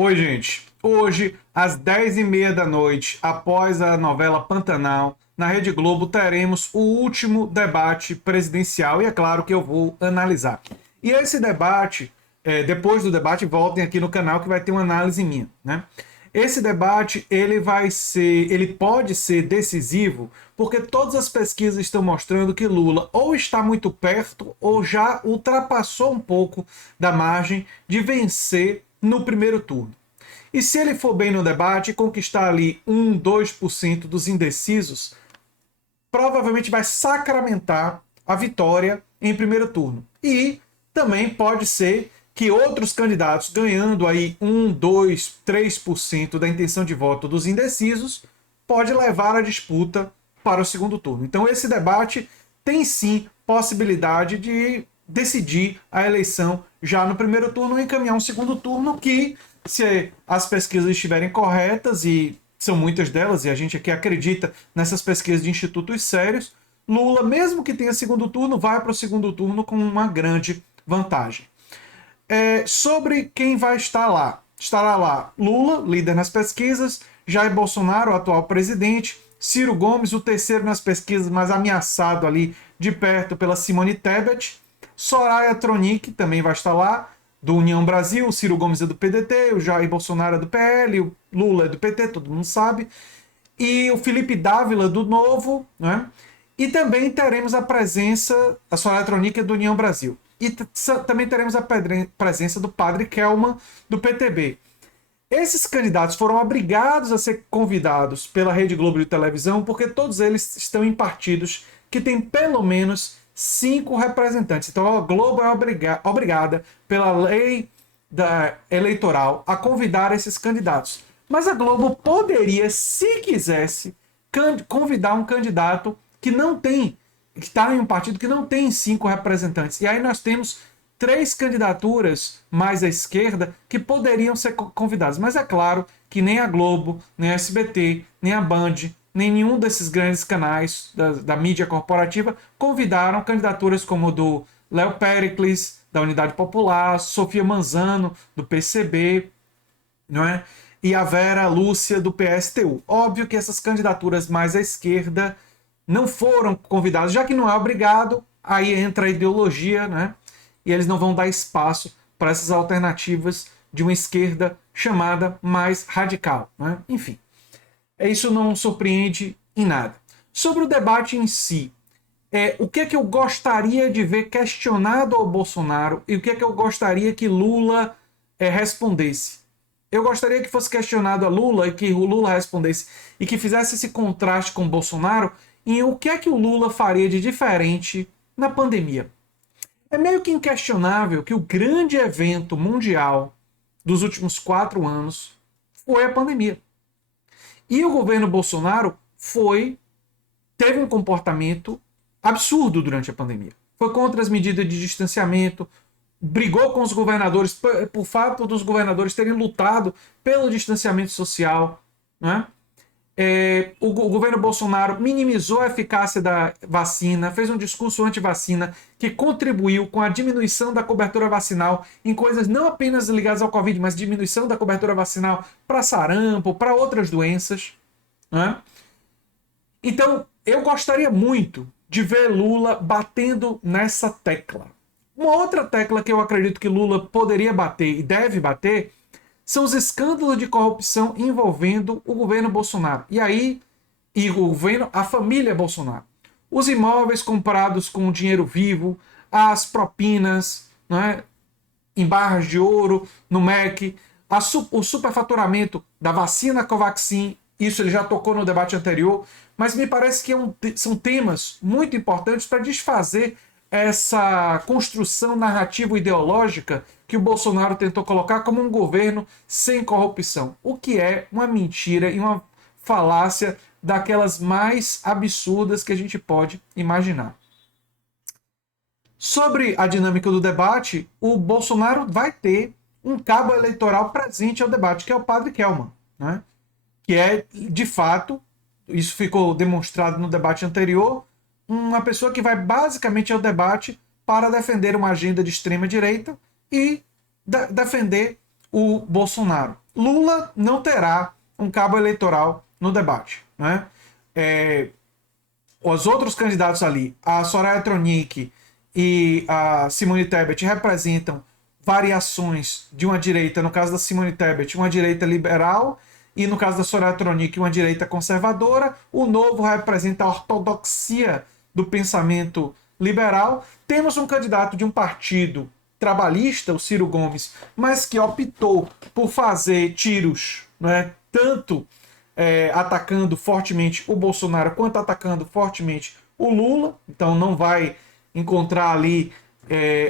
Oi, gente. Hoje, às 10h30 da noite, após a novela Pantanal, na Rede Globo teremos o último debate presidencial e é claro que eu vou analisar. E esse debate, depois do debate, voltem aqui no canal que vai ter uma análise minha, né? Esse debate, ele pode ser decisivo porque todas as pesquisas estão mostrando que Lula ou está muito perto ou já ultrapassou um pouco da margem de vencer no primeiro turno. E se ele for bem no debate e conquistar ali 1, 2% dos indecisos, provavelmente vai sacramentar a vitória em primeiro turno. E também pode ser que outros candidatos ganhando aí 1, 2, 3% da intenção de voto dos indecisos pode levar a disputa para o segundo turno. Então esse debate tem sim possibilidade de decidir a eleição já no primeiro turno e encaminhar um segundo turno que, se as pesquisas estiverem corretas, e são muitas delas, e a gente aqui acredita nessas pesquisas de institutos sérios, Lula, mesmo que tenha segundo turno, vai para o segundo turno com uma grande vantagem. Sobre quem vai estar lá. Estará lá Lula, líder nas pesquisas, Jair Bolsonaro, o atual presidente, Ciro Gomes, o terceiro nas pesquisas, mas ameaçado ali de perto pela Simone Tebet, Soraya Tronic também vai estar lá, do União Brasil, o Ciro Gomes é do PDT, o Jair Bolsonaro é do PL, o Lula é do PT, todo mundo sabe, e o Felipe Dávila do Novo, né? E também teremos a presença, a Soraya Tronic é do União Brasil. E também teremos a presença do Padre Kelman, do PTB. Esses candidatos foram obrigados a ser convidados pela Rede Globo de televisão porque todos eles estão em partidos que têm pelo menos 5 representantes. Então a Globo é obrigada pela lei eleitoral a convidar esses candidatos. Mas a Globo poderia, se quisesse, convidar um candidato que não tem, que está em um partido que não tem 5 representantes. E aí nós temos 3 candidaturas mais à esquerda que poderiam ser convidadas. Mas é claro que nem a Globo, nem a SBT, nem a Band, nem nenhum desses grandes canais da mídia corporativa convidaram candidaturas como do Léo Pericles, da Unidade Popular, Sofia Manzano, do PCB, não é? E a Vera Lúcia, do PSTU. Óbvio que essas candidaturas mais à esquerda não foram convidadas, já que não é obrigado, aí entra a ideologia, né? E eles não vão dar espaço para essas alternativas de uma esquerda chamada mais radical, né? Enfim, isso não surpreende em nada. Sobre o debate em si, o que é que eu gostaria de ver questionado ao Bolsonaro e o que é que eu gostaria que Lula respondesse? Eu gostaria que fosse questionado a Lula e que o Lula respondesse e que fizesse esse contraste com o Bolsonaro em o que é que o Lula faria de diferente na pandemia. É meio que inquestionável que o grande evento mundial dos últimos 4 anos foi a pandemia. E o governo Bolsonaro teve um comportamento absurdo durante a pandemia. Foi contra as medidas de distanciamento, brigou com os governadores por fato dos governadores terem lutado pelo distanciamento social, né? O governo Bolsonaro minimizou a eficácia da vacina, fez um discurso anti-vacina que contribuiu com a diminuição da cobertura vacinal em coisas não apenas ligadas ao Covid, mas diminuição da cobertura vacinal para sarampo, para outras doenças, né? Então, eu gostaria muito de ver Lula batendo nessa tecla. Uma outra tecla que eu acredito que Lula poderia bater e deve bater são os escândalos de corrupção envolvendo o governo Bolsonaro. E o governo, a família Bolsonaro. Os imóveis comprados com dinheiro vivo, as propinas, né, em barras de ouro, no MEC, o superfaturamento da vacina Covaxin, isso ele já tocou no debate anterior, mas me parece que são temas muito importantes para desfazer essa construção narrativa ideológica que o Bolsonaro tentou colocar como um governo sem corrupção, o que é uma mentira e uma falácia daquelas mais absurdas que a gente pode imaginar. Sobre a dinâmica do debate, o Bolsonaro vai ter um cabo eleitoral presente ao debate, que é o Padre Kelman, né? Que é, de fato, isso ficou demonstrado no debate anterior, uma pessoa que vai basicamente ao debate para defender uma agenda de extrema-direita e defender o Bolsonaro. Lula não terá um cabo eleitoral no debate, né? Os outros candidatos ali, a Soraya Tronic e a Simone Tebet, representam variações de uma direita, no caso da Simone Tebet, uma direita liberal, e no caso da Soraya Tronic, uma direita conservadora. O Novo representa a ortodoxia do pensamento liberal. Temos um candidato de um partido trabalhista, o Ciro Gomes, mas que optou por fazer tiros, né, tanto atacando fortemente o Bolsonaro quanto atacando fortemente o Lula. Então não vai encontrar ali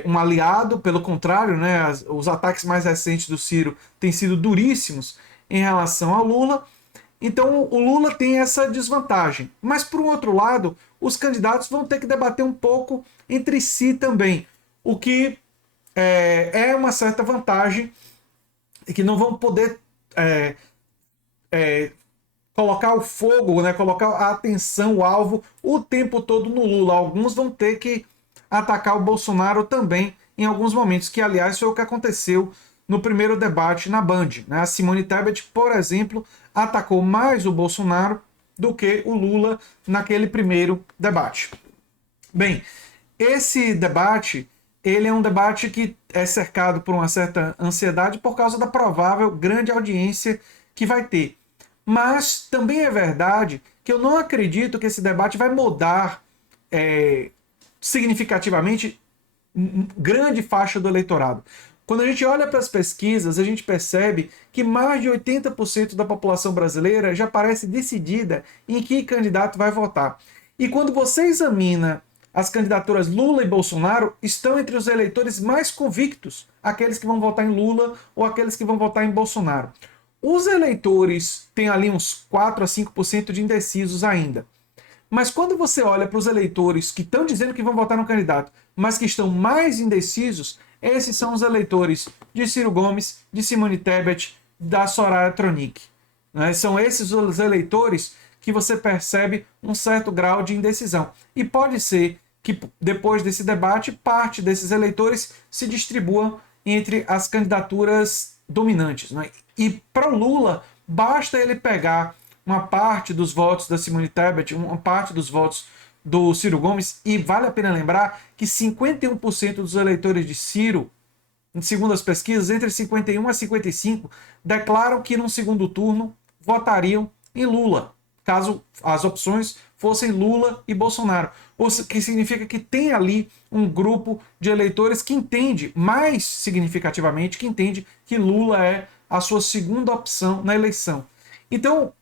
um aliado, pelo contrário, né, os ataques mais recentes do Ciro têm sido duríssimos em relação ao Lula. Então o Lula tem essa desvantagem. Mas, por um outro lado, os candidatos vão ter que debater um pouco entre si também, o que é uma certa vantagem, e que não vão poder colocar o fogo, né, colocar a atenção, o alvo, o tempo todo no Lula. Alguns vão ter que atacar o Bolsonaro também em alguns momentos, que, aliás, foi o que aconteceu no primeiro debate na Band, né? A Simone Tebet, por exemplo, atacou mais o Bolsonaro do que o Lula naquele primeiro debate. Bem, esse debate, ele é um debate que é cercado por uma certa ansiedade por causa da provável grande audiência que vai ter. Mas também é verdade que eu não acredito que esse debate vai mudar significativamente grande faixa do eleitorado. Quando a gente olha para as pesquisas, a gente percebe que mais de 80% da população brasileira já parece decidida em que candidato vai votar. E quando você examina as candidaturas Lula e Bolsonaro, estão entre os eleitores mais convictos, aqueles que vão votar em Lula ou aqueles que vão votar em Bolsonaro. Os eleitores têm ali uns 4 a 5% de indecisos ainda. Mas quando você olha para os eleitores que estão dizendo que vão votar no candidato, mas que estão mais indecisos, esses são os eleitores de Ciro Gomes, de Simone Tebet, da Soraya Tronic. Né? São esses os eleitores que você percebe um certo grau de indecisão. E pode ser que depois desse debate, parte desses eleitores se distribua entre as candidaturas dominantes. Né? E para o Lula, basta ele pegar uma parte dos votos da Simone Tebet, uma parte dos votos do Ciro Gomes, e vale a pena lembrar que 51% dos eleitores de Ciro, segundo as pesquisas, entre 51 a 55, declaram que no segundo turno votariam em Lula, caso as opções fossem Lula e Bolsonaro. O que significa que tem ali um grupo de eleitores que entende, mais significativamente, que entende que Lula é a sua segunda opção na eleição. Então,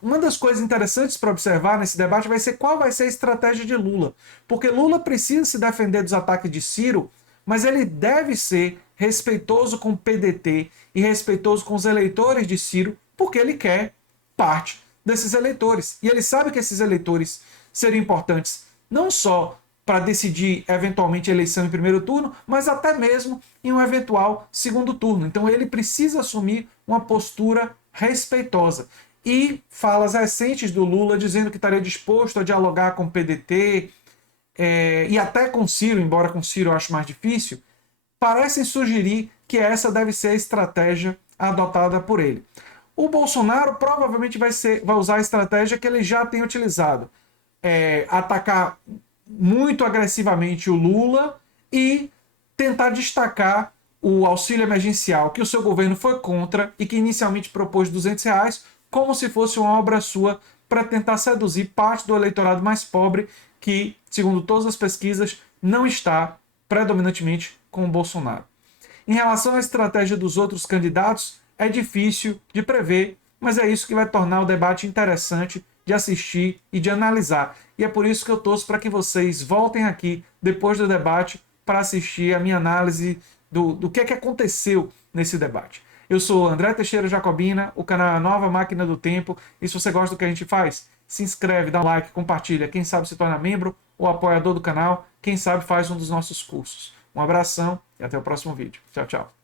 uma das coisas interessantes para observar nesse debate vai ser qual vai ser a estratégia de Lula. Porque Lula precisa se defender dos ataques de Ciro, mas ele deve ser respeitoso com o PDT e respeitoso com os eleitores de Ciro, porque ele quer parte desses eleitores. E ele sabe que esses eleitores seriam importantes não só para decidir eventualmente a eleição em primeiro turno, mas até mesmo em um eventual segundo turno. Então ele precisa assumir uma postura respeitosa. E falas recentes do Lula dizendo que estaria disposto a dialogar com o PDT e até com Ciro, embora com Ciro eu acho mais difícil, parecem sugerir que essa deve ser a estratégia adotada por ele. O Bolsonaro provavelmente vai usar a estratégia que ele já tem utilizado. Atacar muito agressivamente o Lula e tentar destacar o auxílio emergencial que o seu governo foi contra e que inicialmente propôs R$200, como se fosse uma obra sua, para tentar seduzir parte do eleitorado mais pobre que, segundo todas as pesquisas, não está predominantemente com o Bolsonaro. Em relação à estratégia dos outros candidatos, é difícil de prever, mas é isso que vai tornar o debate interessante de assistir e de analisar. E é por isso que eu torço para que vocês voltem aqui depois do debate para assistir a minha análise do que aconteceu nesse debate. Eu sou André Teixeira Jacobina, o canal é a Nova Máquina do Tempo, e se você gosta do que a gente faz, se inscreve, dá um like, compartilha, quem sabe se torna membro ou apoiador do canal, quem sabe faz um dos nossos cursos. Um abração e até o próximo vídeo. Tchau, tchau.